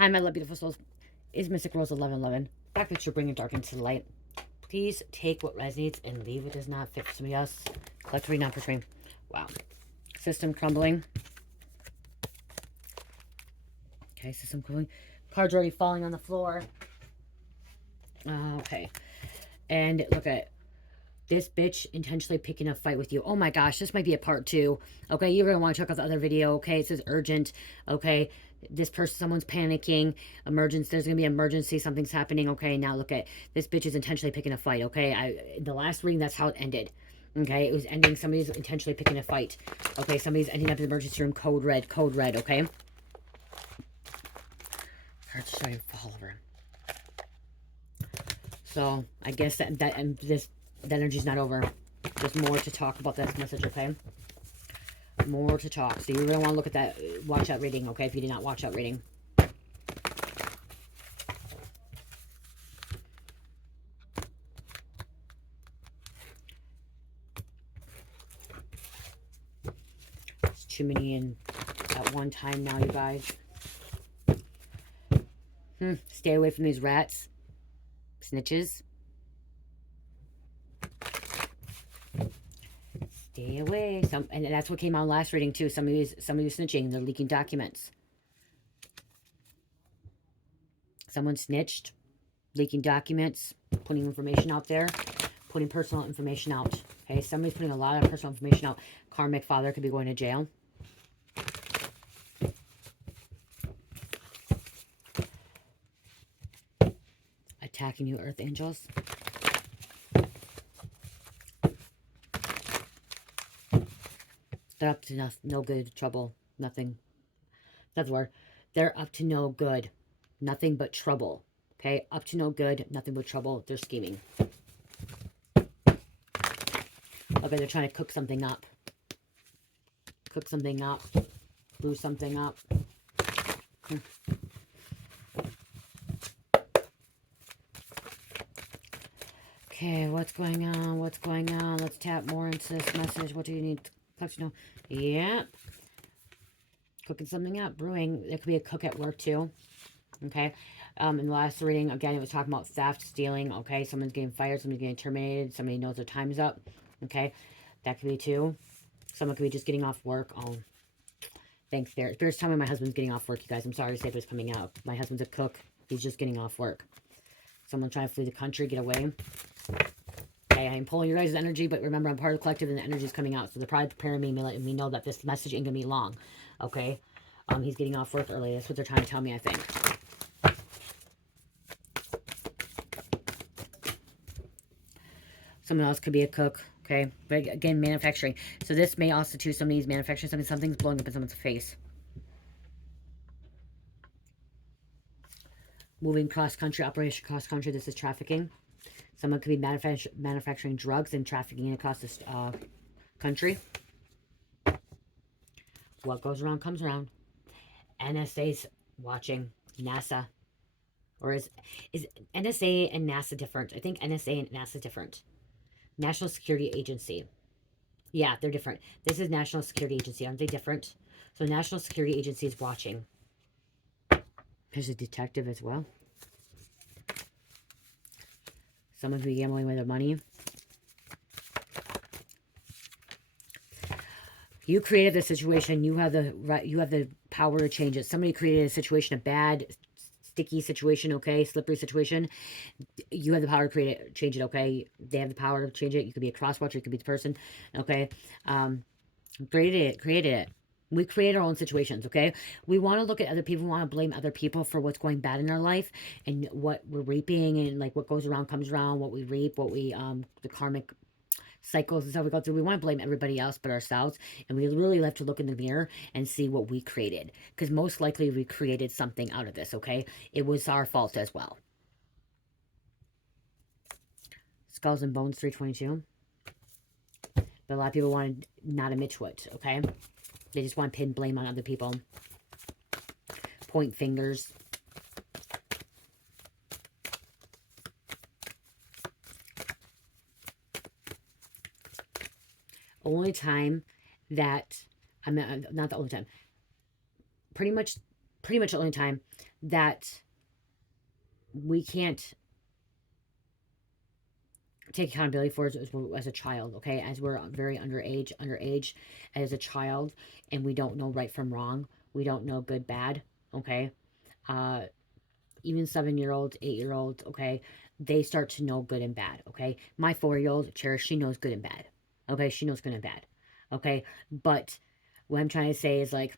Hi, my love, beautiful souls. Is Mystic Rose 1111. Back that you're bringing dark into the light. Please take what resonates and leave what does not fit for somebody else. Collectively, not for free. Wow. System crumbling. Okay, system crumbling. Cards already falling on the floor. Okay. And look at it. This bitch intentionally picking a fight with you. Oh my gosh, this might be a part 2. Okay, you're going to want to check out the other video. Okay, it says urgent. Okay, this person, someone's panicking. Emergency, there's going to be an emergency. Something's happening. Okay, now look at this bitch is intentionally picking a fight. Okay, the last reading, that's how it ended. Okay, it was ending. Somebody's intentionally picking a fight. Okay, somebody's ending up in the emergency room. Code red, okay? Cards starting to fall over. So, I guess the energy's not over. There's more to talk about this message, okay? More to talk. So you're going to want to look at that, watch that reading, okay? If you did not watch that reading. It's too many in at one time now, you guys. Stay away from these rats. Snitches. Stay away. And that's what came out last reading too. Somebody was snitching. They're leaking documents. Someone snitched, leaking documents, putting information out there, putting personal information out. Okay, somebody's putting a lot of personal information out. Karmic father could be going to jail. Attacking you, earth angels. They're up to no good, trouble, nothing. That's the word. They're up to no good, nothing but trouble. Okay, up to no good, nothing but trouble. They're scheming. Okay, they're trying to cook something up. Cook something up. Brew something up. Okay, what's going on? What's going on? Let's tap more into this message. What do you need to know? Yep. Cooking something up, brewing. There could be a cook at work too. Okay. In the last reading, again, it was talking about theft, stealing. Okay, someone's getting fired, someone's getting terminated, somebody knows their time's up. Okay, that could be too. Someone could be just getting off work. Oh, thanks, Spirit. Spirit's telling me my husband's getting off work, you guys. I'm sorry to say, but it's coming out. My husband's a cook. He's just getting off work. Someone trying to flee the country, get away. Okay, I'm pulling your guys' energy, but remember, I'm part of the collective and the energy's coming out. So they're probably preparing me, letting me know that this message ain't going to be long. Okay? He's getting off work early. That's what they're trying to tell me, I think. Someone else could be a cook. Okay? But again, manufacturing. So this may also, too, somebody's manufacturing something. Something's blowing up in someone's face. Moving cross-country, operation cross-country. This is trafficking. Someone could be manufacturing drugs and trafficking across this country. What goes around comes around. NSA's watching. NASA. Or is NSA and NASA different? I think NSA and NASA different. National Security Agency. Yeah, they're different. This is National Security Agency. Aren't they different? So National Security Agency is watching. There's a detective as well. Someone who's gambling with their money. You created the situation. You have the right. You have the power to change it. Somebody created a situation, a bad, sticky situation. Okay, slippery situation. You have the power to create it, change it. Okay, they have the power to change it. You could be a cross watcher. You could be the person. Okay, created it. We create our own situations, okay? We want to look at other people. We want to blame other people for what's going bad in our life and what we're reaping and, like, what goes around comes around, what we reap, what we, the karmic cycles and stuff we go through. We want to blame everybody else but ourselves, and we really have to look in the mirror and see what we created, because most likely we created something out of this, okay? It was our fault as well. Skulls and Bones 322. But a lot of people want to not admit to it, okay? They just want to pin blame on other people. Point fingers. Only time that, not the only time. Pretty much the only time that we can't take accountability for as a child, okay? As we're very underage as a child, and we don't know right from wrong. We don't know good, bad, okay? Uh, Even 7-year-olds, 8-year-olds, okay? They start to know good and bad, okay? My 4-year-old, Cherish, she knows good and bad, okay? She knows good and bad, okay? But what I'm trying to say is, like,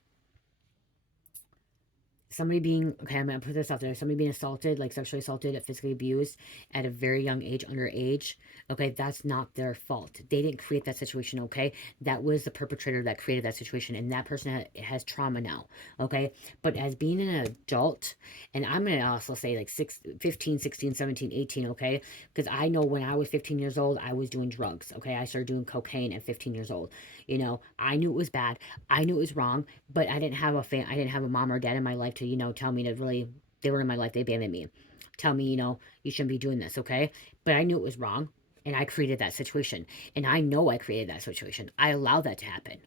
somebody being, okay, I'm going to put this out there, somebody being assaulted, like sexually assaulted, physically abused at a very young age, underage, okay, that's not their fault. They didn't create that situation, okay? That was the perpetrator that created that situation, and that person has trauma now, okay? But as being an adult, and I'm going to also say like 15, 16, 17, 18, okay? Because I know when I was 15 years old, I was doing drugs, okay? I started doing cocaine at 15 years old. You know, I knew it was bad. I knew it was wrong, but I didn't have I didn't have a mom or dad in my life to, tell me to really, they were in my life, they abandoned me. Tell me, you shouldn't be doing this, okay? But I knew it was wrong, and I created that situation. And I know I created that situation. I allowed that to happen.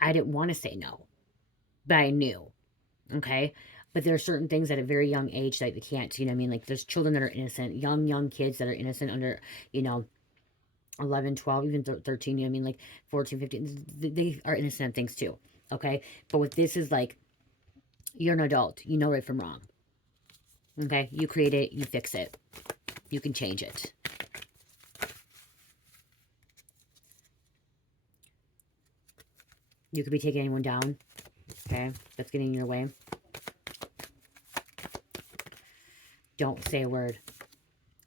I didn't want to say no, but I knew, okay? But there are certain things at a very young age that they can't, you know what I mean? Like, there's children that are innocent, young kids that are innocent under, you know, 11, 12, even 13, you know what I mean? Like 14, 15, they are innocent of things too, okay? But what this is like, you're an adult. You know right from wrong, okay? You create it, you fix it. You can change it. You could be taking anyone down, okay? That's getting in your way. Don't say a word,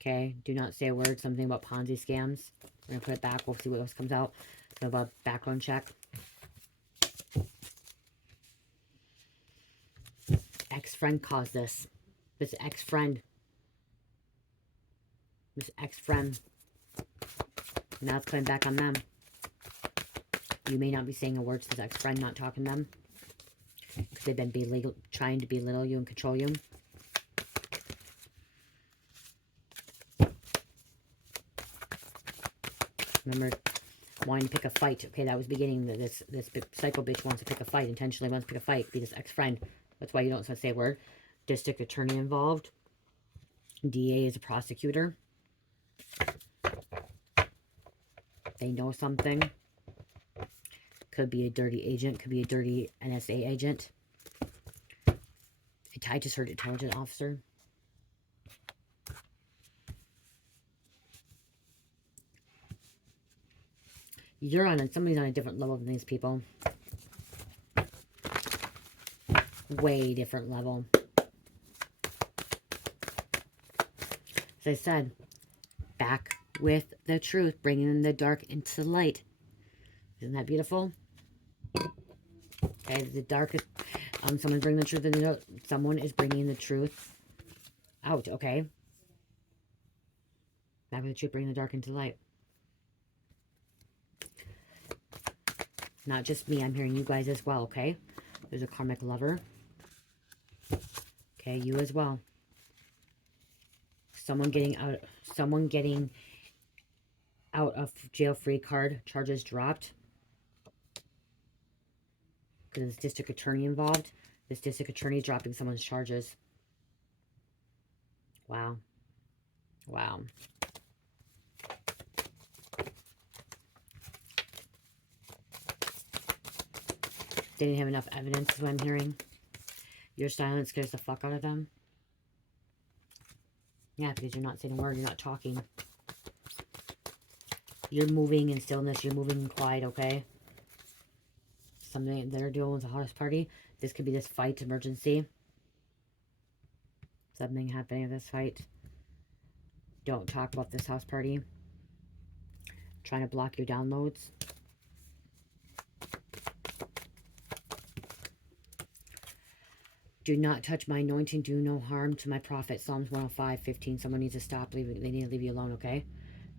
okay? Do not say a word. Something about Ponzi scams. We're going to put it back. We'll see what else comes out. About background check. Ex-friend caused this. This ex-friend. This ex-friend. Now it's coming back on them. You may not be saying a word to this ex-friend, not talking to them. Because they've been trying to belittle you and control you. Remember, wanting to pick a fight. Okay, that was beginning. This psycho bitch wants to pick a fight. Intentionally wants to pick a fight. Be this ex-friend. That's why you don't say a word. District attorney involved. DA is a prosecutor. They know something. Could be a dirty agent. Could be a dirty NSA agent. I just heard intelligent officer. Somebody's on a different level than these people. Way different level. As I said, back with the truth, bringing the dark into the light. Isn't that beautiful? Okay, the dark is, someone's bringing the truth in the, someone is bringing the truth out, okay? Back with the truth, bringing the dark into the light. Not just me, I'm hearing you guys as well, okay? There's a karmic lover. Okay, you as well. Someone getting out of jail free card, charges dropped. Because there's district attorney involved. This district attorney is dropping someone's charges. Wow. Wow. They didn't have enough evidence, is what I'm hearing. Your silence scares the fuck out of them. Yeah, because you're not saying a word, you're not talking. You're moving in stillness, you're moving in quiet, okay? Something they're doing with a house party. This could be this fight emergency. Something happening at this fight. Don't talk about this house party. Trying to block your downloads. Do not touch my anointing. Do no harm to my prophet. Psalms 105:15. Someone needs to stop. They need to leave you alone, okay?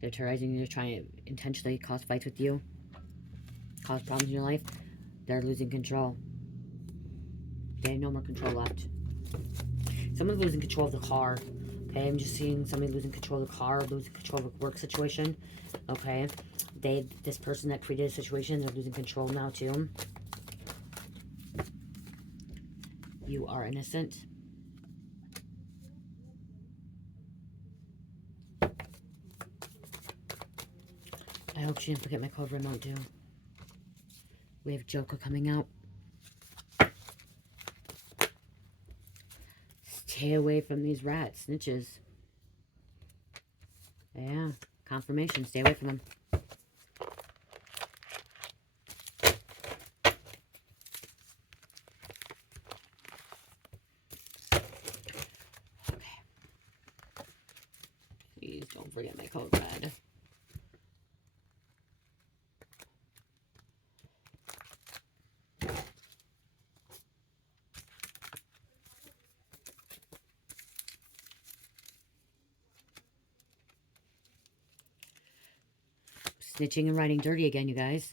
They're terrorizing you. They're trying to intentionally cause fights with you. Cause problems in your life. They're losing control. They have no more control left. Someone's losing control of the car. Okay, I'm just seeing somebody losing control of the car, losing control of the work situation. Okay, this person that created a situation, they're losing control now too. You are innocent. I hope she didn't forget my code remote too. We have Joker coming out. Stay away from these rat snitches. Yeah, confirmation. Stay away from them. Okay. Please don't forget my code red. Snitching and writing dirty again, you guys.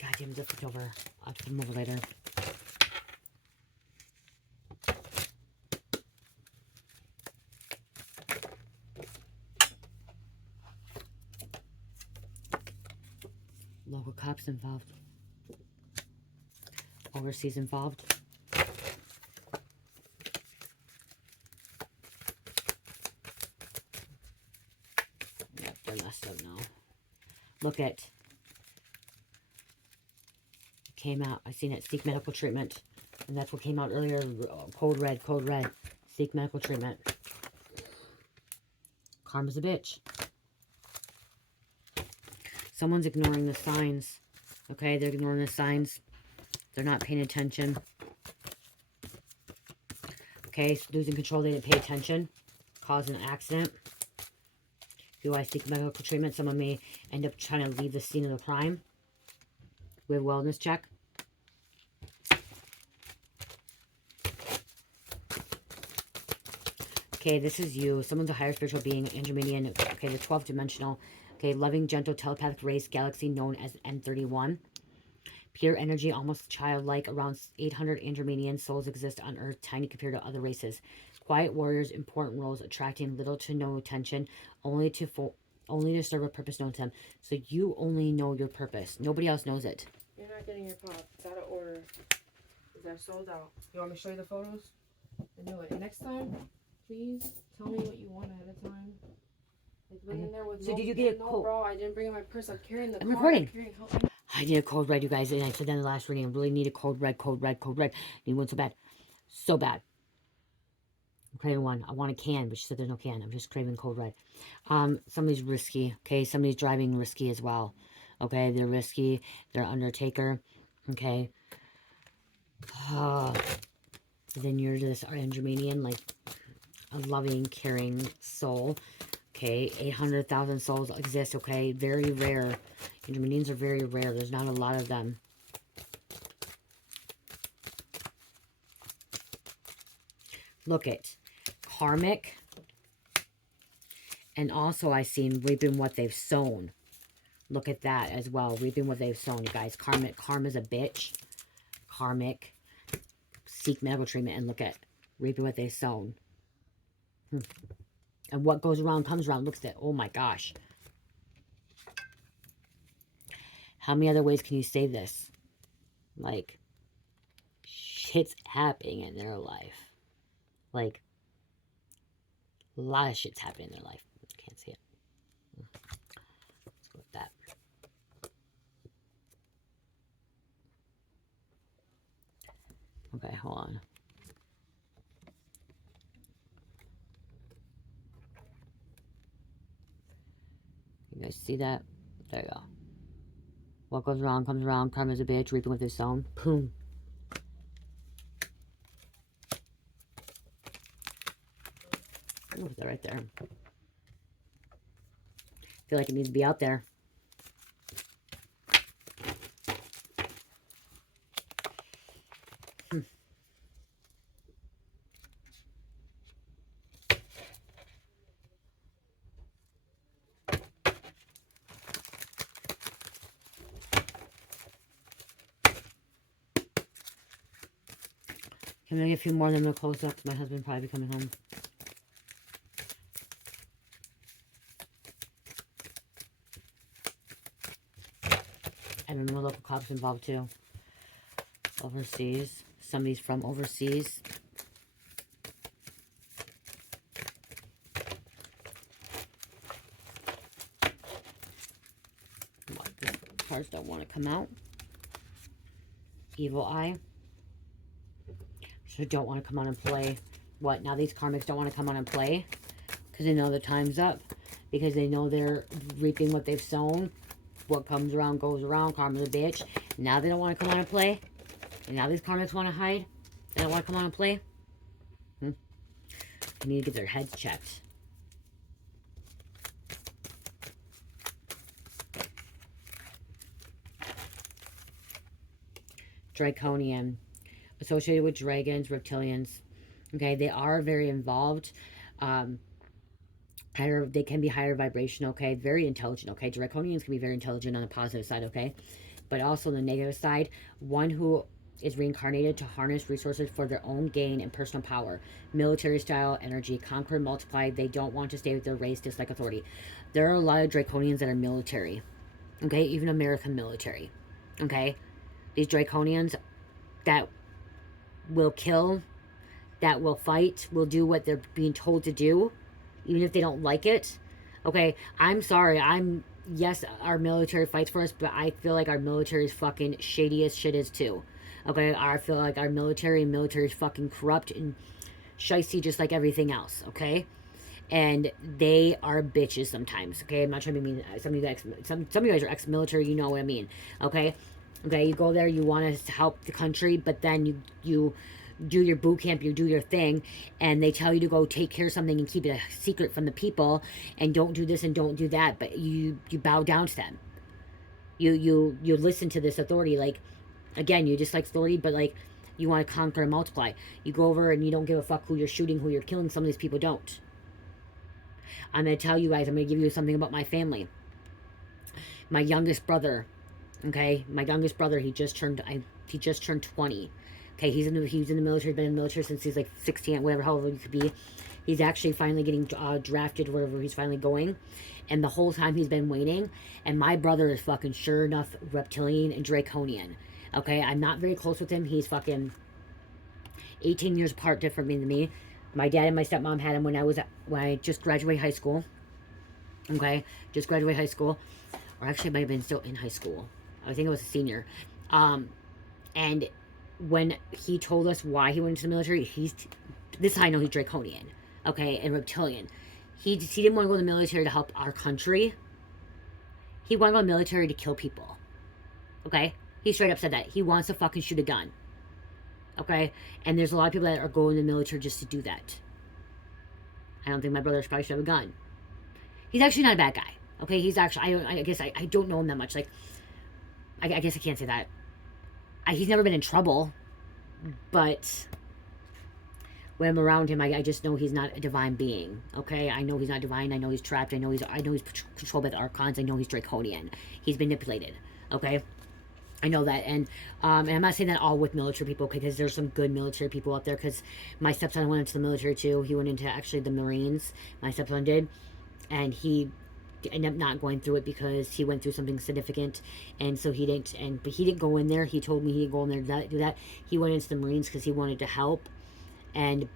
God damn it, just put over. I'll put them over later. Local cops involved. Overseas involved. Yep, they're messed up now. Look at. Came out. I seen it. Seek medical treatment. And that's what came out earlier. Code red, code red. Seek medical treatment. Karma's a bitch. Someone's ignoring the signs. Okay, they're ignoring the signs. They're not paying attention. Okay, losing control. They didn't pay attention. Cause an accident. Do I seek medical treatment? Someone may end up trying to leave the scene of the crime. We have wellness check. Okay, this is you. Someone's a higher spiritual being, intermediate. Okay, the 12th dimensional. Okay, loving, gentle, telepathic race, galaxy known as N31. Pure energy, almost childlike. Around 800 intermediate souls exist on Earth, tiny compared to other races. Quiet warriors, important roles, attracting little to no attention, only to serve a purpose known to them. So you only know your purpose. Nobody else knows it. You're not getting your pop. It's out of order. They're sold out. You want me to show you the photos? I knew it. And next time, please tell me what you want ahead of time. Like, went in there with so did you get a code? Bro, I didn't bring in my purse. I'm carrying the I'm car. recording. I need a code red, you guys. And I said that in the last reading. I really need a code red, code red, code red. I need one so bad. So bad. I'm craving one. I want a can, but she said there's no can. I'm just craving code red. Somebody's risky. Okay, somebody's driving risky as well. Okay, they're risky. They're Undertaker. Okay. Then you're this Andromedian, like a loving, caring soul. Okay, 800,000 souls exist. Okay, very rare. Andromedians are very rare. There's not a lot of them. Look at karmic. And also I seen reaping what they've sown. Look at that as well. Reaping what they've sown, you guys. Karma's a bitch. Karmic. Seek medical treatment and look at reaping what they've sown. And what goes around comes around. Look at it. Oh my gosh. How many other ways can you say this? Like, shit's happening in their life. Like, a lot of shit's happening in their life. Can't see it. Let's go with that. Okay, hold on. You guys see that? There you go. What goes wrong comes around. Karma's a bitch. Reaping with his sown. Boom. Look at that right there. I feel like it needs to be out there. Can I get a few more than the close-ups? My husband will probably be coming home. And then the local cops involved too. Overseas. Somebody's from overseas. cards don't want to come out. Evil Eye. So don't want to come on and play. What? Now these karmics don't want to come on and play? Because they know the time's up. Because they know they're reaping what they've sown. What comes around goes around. Karma's a bitch. Now they don't want to come on and play. And now these karmics want to hide. They don't want to come on and play. They need to get their heads checked. Draconian. Associated with dragons, reptilians. Okay, they are very involved. They can be higher vibration, okay? Very intelligent, okay? Draconians can be very intelligent on the positive side, okay? But also on the negative side, one who is reincarnated to harness resources for their own gain and personal power. Military style energy, conquer and multiply. They don't want to stay with their race, dislike authority. There are a lot of Draconians that are military, okay? Even American military, okay? These Draconians that will kill, that will fight, will do what they're being told to do, even if they don't like it. Okay, I'm sorry. Yes, our military fights for us, but I feel like our military is fucking shady as shit is too. Okay, I feel like our military is fucking corrupt and shicey just like everything else, okay? And they are bitches sometimes, okay? I'm not trying to be mean. Some of you guys are ex-military, you know what I mean, okay? Okay, you go there, you want to help the country, but then you do your boot camp, you do your thing, and they tell you to go take care of something and keep it a secret from the people, and don't do this and don't do that, but you bow down to them. You listen to this authority, like, again, you dislike authority, but like, you want to conquer and multiply. You go over and you don't give a fuck who you're shooting, who you're killing. Some of these people don't. I'm going to tell you guys, I'm going to give you something about my family. My youngest brother, okay, he just turned 20. Okay, he was in the military, been in the military since he's like 16, whatever, however you could be. He's actually finally getting drafted, wherever he's finally going. And the whole time he's been waiting. And my brother is fucking sure enough reptilian and draconian. Okay, I'm not very close with him. He's fucking 18 years apart, different than me. My dad and my stepmom had him when I just graduated high school. Okay, just graduated high school. Or actually, I might have been still in high school. I think I was a senior. And when he told us why he went into the military, this is how I know he's draconian, okay, and reptilian. He didn't want to go to the military to help our country. He wanted to go to the military to kill people, okay? He straight up said that. He wants to fucking shoot a gun, okay? And there's a lot of people that are going to the military just to do that. I don't think my brother probably should have a gun. He's actually not a bad guy, okay? He's actually, I guess I don't know him that much. Like, I guess I can't say that. He's never been in trouble, but when I'm around him, I just know he's not a divine being, okay? I know he's not divine. I know he's trapped. I know he's controlled by the archons. I know he's draconian. He's manipulated, okay? I know that, and I'm not saying that all with military people, because there's some good military people out there, because my stepson went into the military too. He went into, actually, the Marines. My stepson did, and he ended up not going through it because he went through something significant, and so he didn't. But he didn't go in there. He told me he didn't go in there to do that. He went into the Marines because he wanted to help,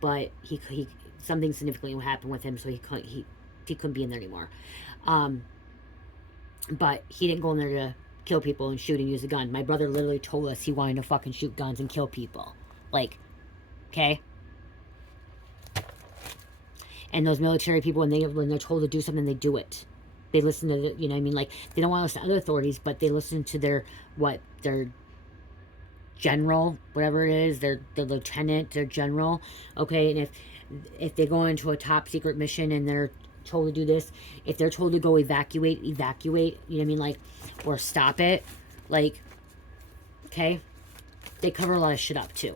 but he something significantly happened with him, so he couldn't be in there anymore. But he didn't go in there to kill people and shoot and use a gun. My brother literally told us he wanted to fucking shoot guns and kill people, like, okay. And those military people, when they're told to do something, they do it. They listen to the, you know what I mean? Like, they don't want to listen to other authorities, but they listen to their general, whatever it is, their lieutenant, their general, okay? And if they go into a top secret mission and they're told to do this, if they're told to go evacuate, you know what I mean? Like, or stop it, like, okay? They cover a lot of shit up, too.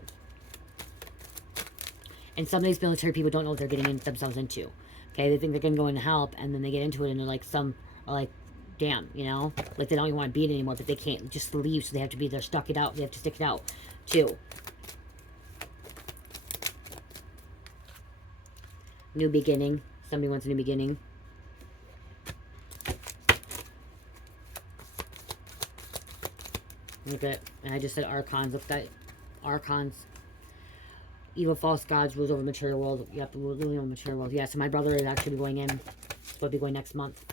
And some of these military people don't know what they're getting themselves into. Okay, they think they're going to go in and help, and then they get into it, and they're like, some are like, damn, you know? Like, they don't even want to be it anymore, but they can't just leave, so they have to be there, stuck it out. They have to stick it out, too. New beginning. Somebody wants a new beginning. Look at, and I just said archons. Look at that. Archons. Evil false gods rules over material world. Yep, ruling over material world. Yeah, so my brother is actually going in. He'll be going next month.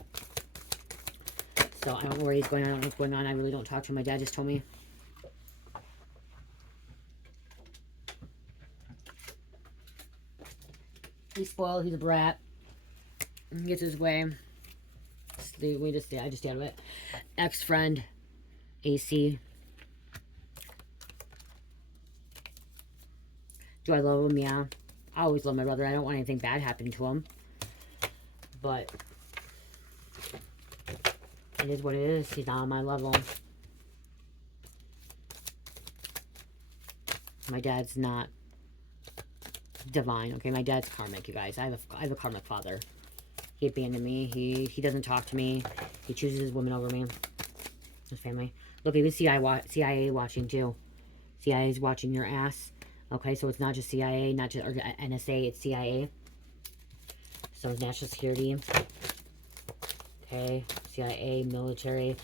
So I don't know where he's going. I don't know what's going on. I really don't talk to him. My dad just told me. He's spoiled. He's a brat. He gets his way. I just stay out of it. Ex-friend. AC. Do I love him? Yeah. I always love my brother. I don't want anything bad happening to him. But it is what it is. He's not on my level. My dad's not divine. Okay, my dad's karmic, you guys. I have a karmic father. He abandoned me. He doesn't talk to me. He chooses his women over me. His family. Look, even CIA watching too. CIA is watching your ass. Okay, so it's not just CIA, not just or NSA. It's CIA. So it's national security. Okay, CIA, military.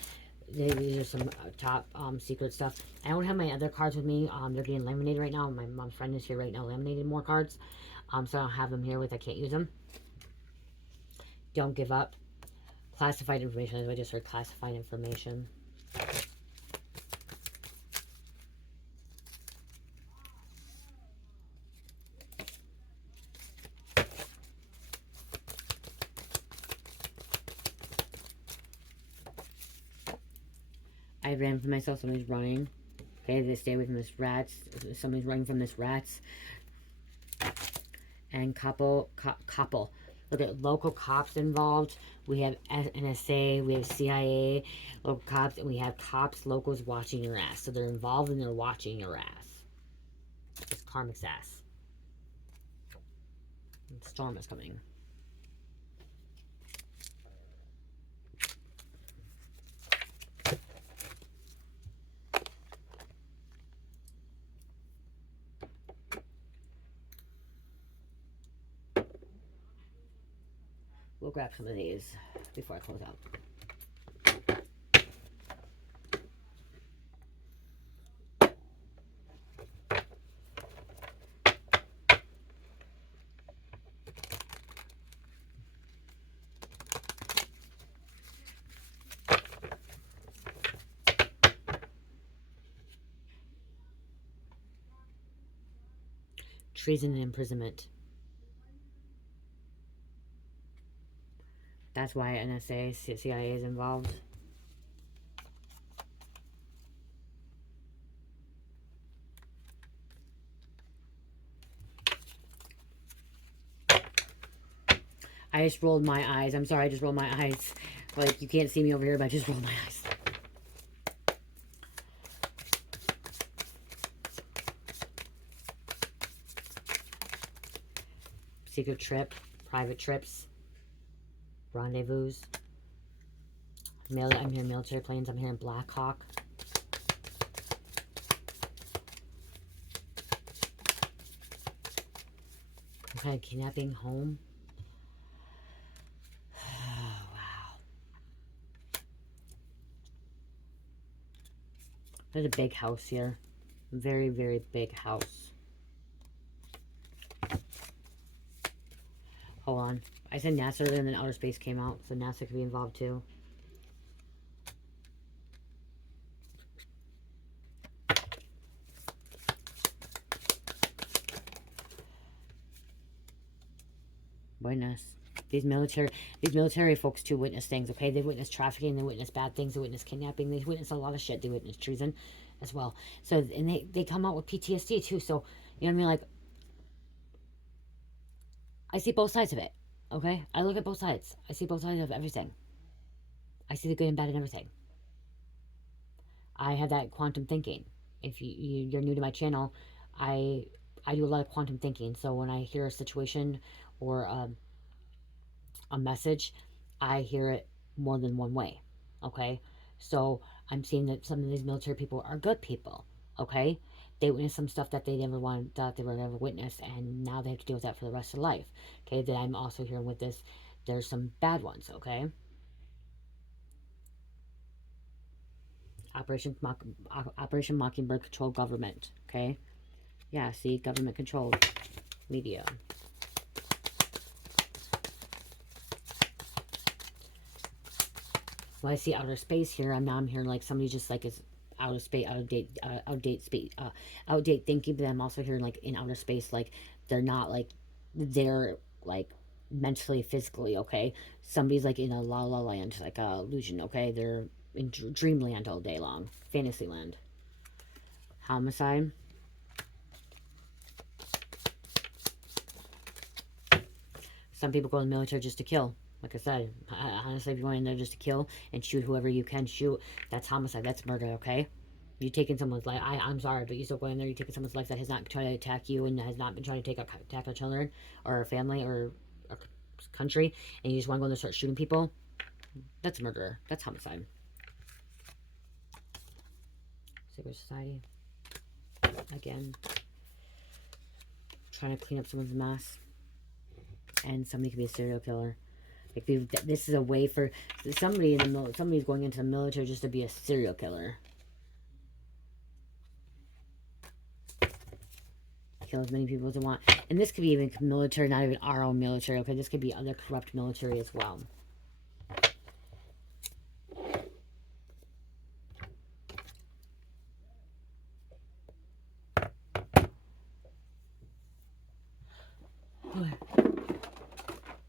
These are some top secret stuff. I don't have my other cards with me. They're getting laminated right now. My mom's friend is here right now laminating more cards. So I don't have them here with. I can't use them. Don't give up. Classified information. I just heard classified information. I ran for myself. Somebody's running. Okay, they stay away from this rats. Somebody's running from this rats. And couple. Look at local cops involved. We have NSA, we have CIA, local cops, and we have cops, locals watching your ass. So they're involved and they're watching your ass. It's karmic's ass. And storm is coming. We'll grab some of these before I close out. Treason and imprisonment. That's why NSA, CIA is involved. I just rolled my eyes. I'm sorry, I just rolled my eyes. Like, you can't see me over here, but I just rolled my eyes. Secret trip, private trips, rendezvous. I'm hearing military planes. I'm hearing Black Hawk. Okay, kidnapping home. Wow. There's a big house here. Very, very big house. Hold on. I said NASA and then outer space came out, so NASA could be involved too. Witness. These military folks too witness things, okay? They witness trafficking, they witness bad things, they witness kidnapping, they witness a lot of shit, they witness treason as well. So, and they come out with PTSD too, so, you know what I mean? Like, I see both sides of it, okay? I look at both sides. I see both sides of everything. I see the good and bad in everything. I have that quantum thinking. If you're new to my channel, I do a lot of quantum thinking, so when I hear a situation or a message, I hear it more than one way, okay? So I'm seeing that some of these military people are good people, okay? They witnessed some stuff that they never thought they would ever witness, and now they have to deal with that for the rest of life, okay? That I'm also hearing with this, there's some bad ones, okay? Operation Mockingbird control government, okay? Yeah, see, government controlled media. when I see outer space here, I'm hearing like somebody just like is out of space, outdate thinking. But I'm also hearing like in outer space, like they're not like they're like mentally, physically, okay. Somebody's like in a la la land, like a illusion, okay. They're in dreamland all day long, fantasyland. Homicide. Some people go in the military just to kill. Like I said, honestly, if you went in there just to kill and shoot whoever you can shoot, that's homicide. That's murder, okay? You taking someone's life. I'm sorry, but you still go in there. You taking someone's life that has not tried to attack you and has not been trying to attack our children or our family or our country, and you just want to go in there and start shooting people. That's murder. That's homicide. Secret society. Again, trying to clean up someone's mess, and somebody could be a serial killer. Like this is a way for somebody in the somebody's going into the military just to be a serial killer. Kill as many people as they want. And this could be even military, not even our own military, okay? This could be other corrupt military as well.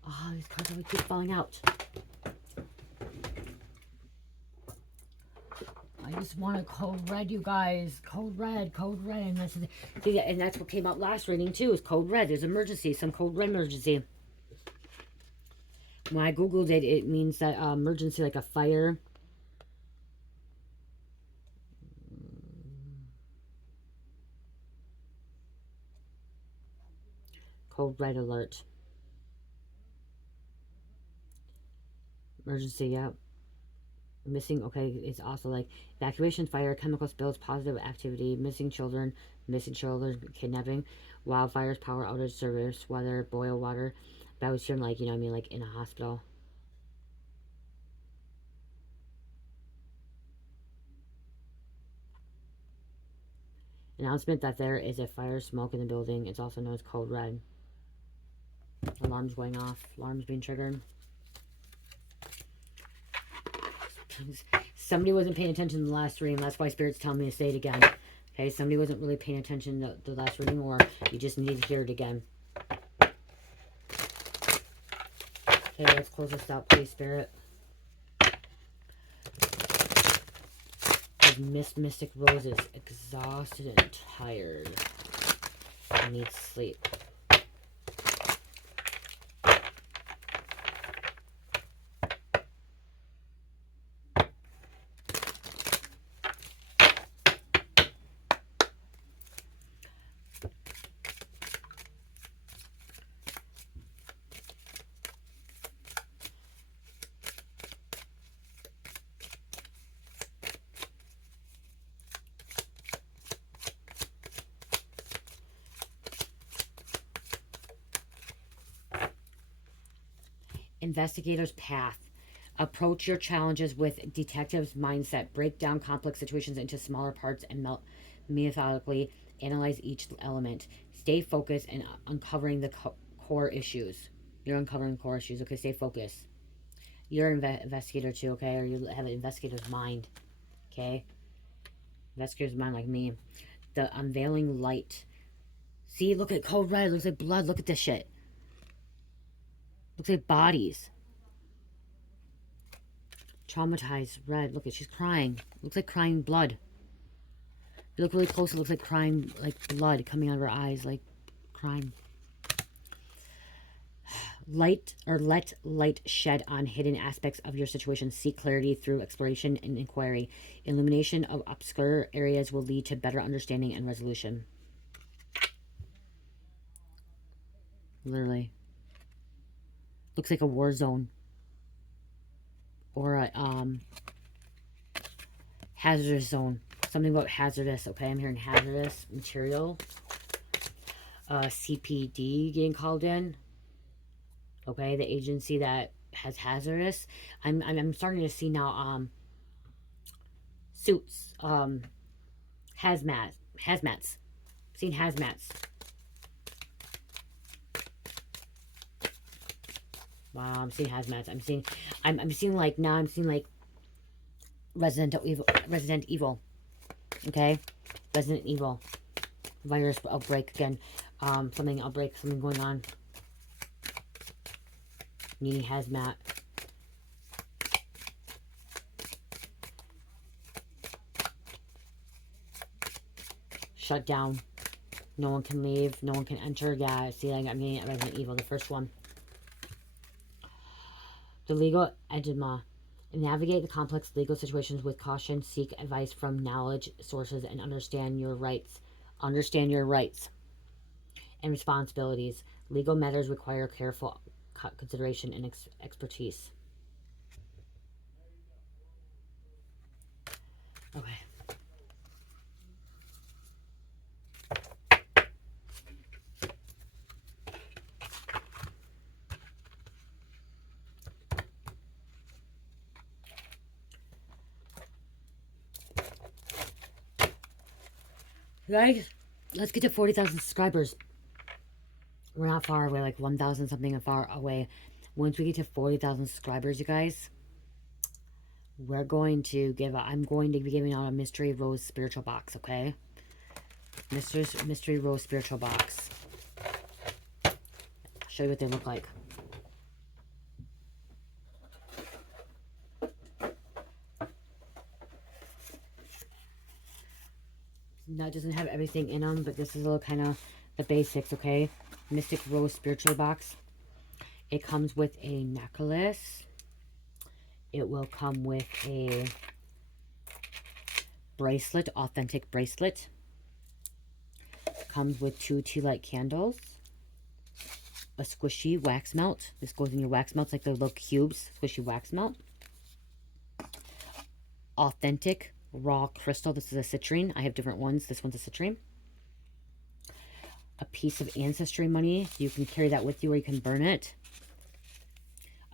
Oh, these cards always keep falling out. I just want a code red, you guys. Code red, and that's what came out last reading too. Is code red? There's emergency, some code red emergency. When I googled it, it means that emergency, like a fire. Code red alert. Emergency, yeah. Missing, okay, it's also like evacuation, fire, chemical spills, positive activity, missing children, kidnapping, wildfires, power outage, service, weather, boil water. But I was hearing like, you know what I mean, like in a hospital. Announcement that there is a fire, smoke in the building. It's also known as code red. Alarms going off. Alarms being triggered. Somebody wasn't paying attention to the last reading. That's why Spirit's telling me to say it again. Okay, somebody wasn't really paying attention to the last reading, or you just need to hear it again. Okay, let's close this out, please, Spirit. Mystic Roses, exhausted and tired. I need sleep. Investigator's path. Approach your challenges with detective's mindset. Break down complex situations into smaller parts and methodically analyze each element. Stay focused and uncovering the core issues. You're uncovering core issues. Okay, stay focused. You're an investigator too, okay? Or you have an investigator's mind, okay? Investigator's mind like me. The unveiling light. See, look at code red. It looks like blood. Look at this shit. Looks like bodies. Traumatized, red. Look at, she's crying. Looks like crying blood. If you look really close, it looks like crying, like blood coming out of her eyes, like crying. Light, or let light shed on hidden aspects of your situation. Seek clarity through exploration and inquiry. Illumination of obscure areas will lead to better understanding and resolution. Literally. Looks like a war zone. Or a hazardous zone. Something about hazardous, okay? I'm hearing hazardous material. CPD getting called in. Okay, the agency that has hazardous. I'm starting to see now suits. Hazmats. Seen hazmats. Wow, I'm seeing hazmats. I'm seeing like now I'm seeing like Resident Evil. Okay? Resident Evil. Virus outbreak again. Something outbreak, something going on. Needing hazmat. Shut down. No one can leave. No one can enter. Yeah, see, I got me Resident Evil, the first one. The legal edema. Navigate the complex legal situations with caution. Seek advice from knowledge sources and understand your rights. Understand your rights and responsibilities. Legal matters require careful consideration and expertise. Okay. Guys, let's get to 40,000 subscribers. We're not far away, like 1,000 something far away. Once we get to 40,000 subscribers, you guys, we're going to I'm going to be giving out a Mystery Rose spiritual box, okay? Mystery Rose spiritual box. I'll show you what they look like. That doesn't have everything in them, but this is a little kind of the basics, okay? Mystic Rose spiritual box. It comes with a necklace. It will come with a bracelet, authentic bracelet. Comes with 2 tea light candles. A squishy wax melt. This goes in your wax melts, like the little cubes. Squishy wax melt. Authentic raw crystal. This is a citrine. I have different ones. This one's a citrine. A piece of ancestry money. You can carry that with you or you can burn it.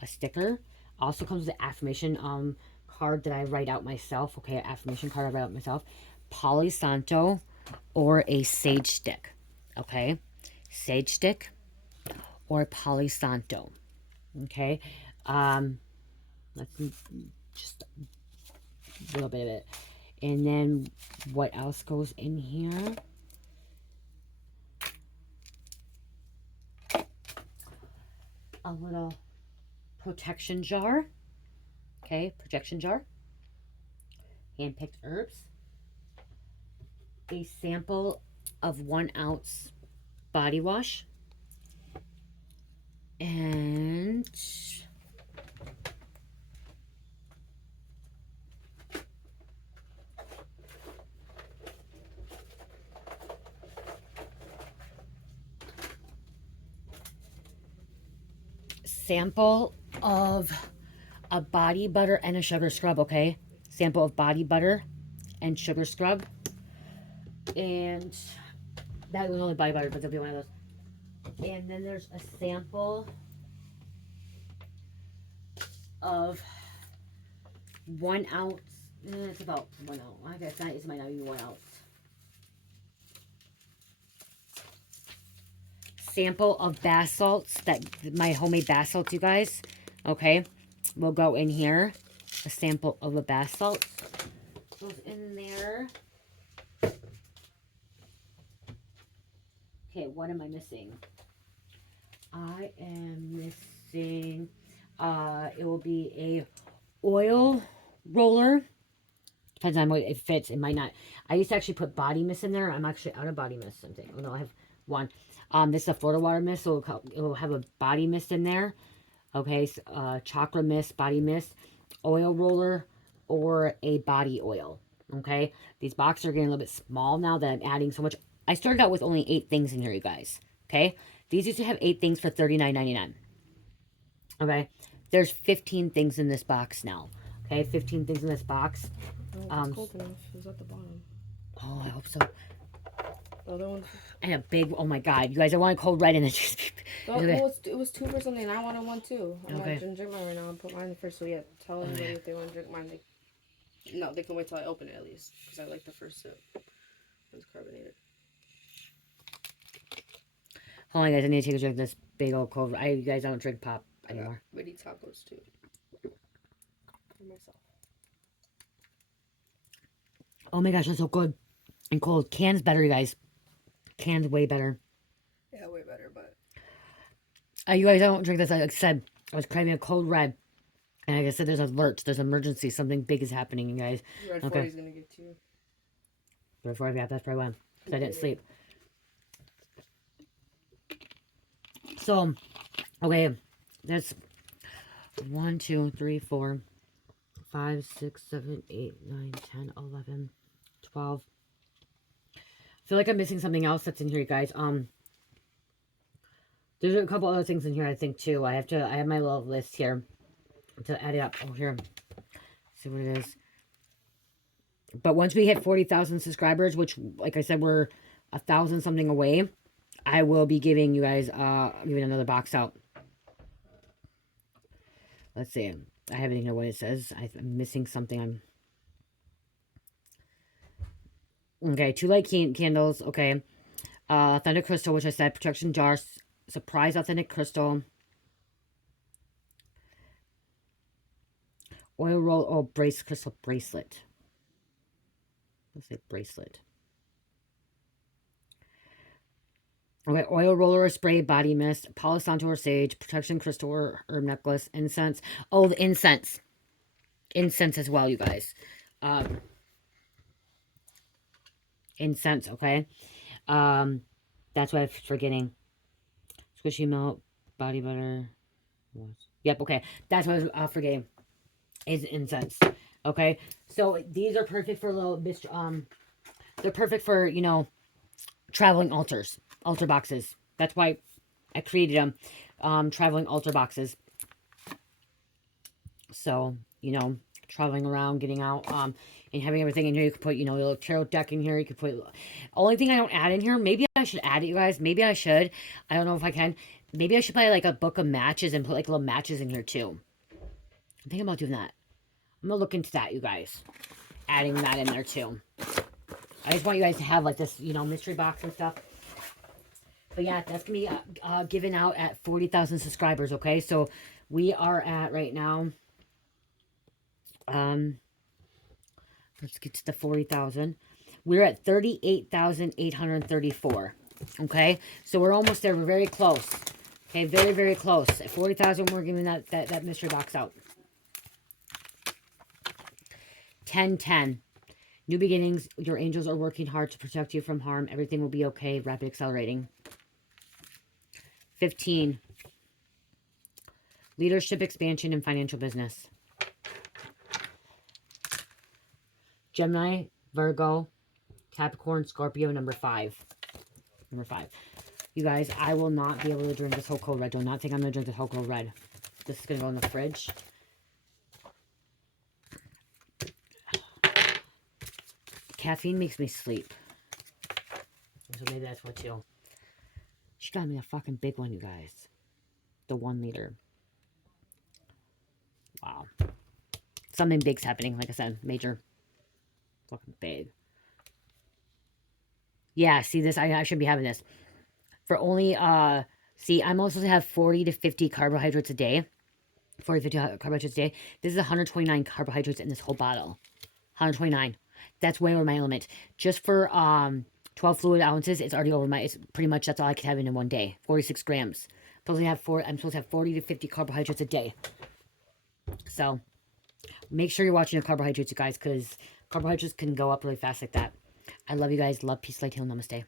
A sticker. Also comes with an affirmation card that I write out myself. Okay, an affirmation card I write out myself. Palo Santo or a sage stick. Okay, sage stick or Palo Santo. Okay, let's just a little bit of it. And then what else goes in here? A little protection jar. Okay, protection jar. Hand-picked herbs. A sample of 1 ounce body wash. And sample of a body butter and a sugar scrub, okay? Sample of body butter and sugar scrub. And that was only body butter, but there'll be one of those. And then there's a sample of 1 ounce. It's about 1 ounce. I guess it might not be 1 ounce. Sample of bath salts, that my homemade bath salts, you guys. Okay, will go in here. A sample of a bath salt goes in there. Okay, what am I missing? I am missing, it will be a oil roller. Depends on what it fits. It might not. I used to actually put body mist in there. I'm actually out of body mist. I'm saying, oh no, I have one. This is a Florida water mist, so it will have a body mist in there. Okay, so, chakra mist, body mist, oil roller, or a body oil. Okay, these boxes are getting a little bit small now that I'm adding so much. I started out with only 8 things in here, you guys. Okay, these used to have 8 things for $39.99. Okay, there's 15 things in this box now. Okay, 15 things in this box. It's cold enough. It's at the bottom. Oh, I hope so. The other one's... And a big, oh my god, you guys, I want a cold red in it. It was 2 for something, and I wanted one too. I'm Okay. not drink mine right now. I'll put mine first. So yeah, tell everybody if they want to drink mine. No, they can wait till I open it at least, because I like the first sip. It's carbonated. Hold on, guys, I need to take a drink of this big old cold. You guys don't drink pop anymore. Ready tacos too. For myself. Oh my gosh, that's so good. And cold. Can's better, you guys. Can's way better. Yeah, way better, but... You guys, I don't drink this. Like I said, I was craving a cold red. And like I said, there's alerts. There's emergency. Something big is happening, you guys. Red Okay. 40's gonna get to you. Red 40, yeah, that's probably why. Because I didn't sleep. So, okay. That's 1, 2, 3, 4, 5, 6, 7, 8, 9, 10, 11, 12. I feel like I'm missing something else that's in here, you guys. There's a couple other things in here, I think, too. I have my little list here to add it up. Oh, here. See what it is. But once we hit 40,000 subscribers, which, like I said, we're 1,000 something away, I will be giving you guys, giving another box out. Let's see. I have it in here what it says. I'm missing something. Okay, 2 light candles. Okay. Authentic crystal, which I said. Protection jar. Surprise authentic crystal. Oil roll. Oh, crystal bracelet. Let's say bracelet. Okay, oil roller or spray, body mist, Palo Santo or sage, protection crystal or herb necklace, incense. Oh, the incense. Incense as well, you guys. Incense, okay? That's what I'm forgetting. Squishy melt, body butter. Yep, okay. That's what I was forgetting. Is incense. Okay? So these are perfect for little they're perfect for, you know, traveling altars. Altar boxes. That's why I created them. Traveling altar boxes. So, you know, traveling around, getting out, and having everything in here. You could put, you know, a little tarot deck in here. You could put, only thing I don't add in here, maybe I should add it, you guys. Maybe I should. I don't know if I can. Maybe I should buy like a book of matches and put like little matches in here too. I'm thinking about doing that. I'm going to look into that, you guys. Adding that in there too. I just want you guys to have like this, you know, mystery box and stuff. But yeah, that's going to be given out at 40,000 subscribers, okay? So we are at right now, let's get to the 40,000. We're at 38,834, okay? So we're almost there. We're very close, okay? Very, very close. At 40,000, we're giving that mystery box out. 1010. New beginnings. Your angels are working hard to protect you from harm. Everything will be okay. Rapid accelerating. 15. Leadership, expansion, and financial business. Gemini, Virgo, Capricorn, Scorpio, number 5. Number 5. You guys, I will not be able to drink this whole cold red. Do not think I'm going to drink this whole cold red. This is going to go in the fridge. Caffeine makes me sleep. So maybe that's what too. She got me a fucking big one, you guys. The 1 liter. Wow. Something big's happening, like I said. Major. Fucking big. Yeah, see this? I should be having this. For only, see, I'm also supposed to have 40 to 50 carbohydrates a day. 40 to 50 carbohydrates a day. This is 129 carbohydrates in this whole bottle. 129. That's way over my limit. Just for 12 fluid ounces, it's already over my, it's pretty much, that's all I could have in one day. 46 grams. I'm supposed to have 40 to 50 carbohydrates a day. So, make sure you're watching your carbohydrates, you guys, because carbohydrates can go up really fast like that. I love you guys. Love, peace, light, heal, namaste.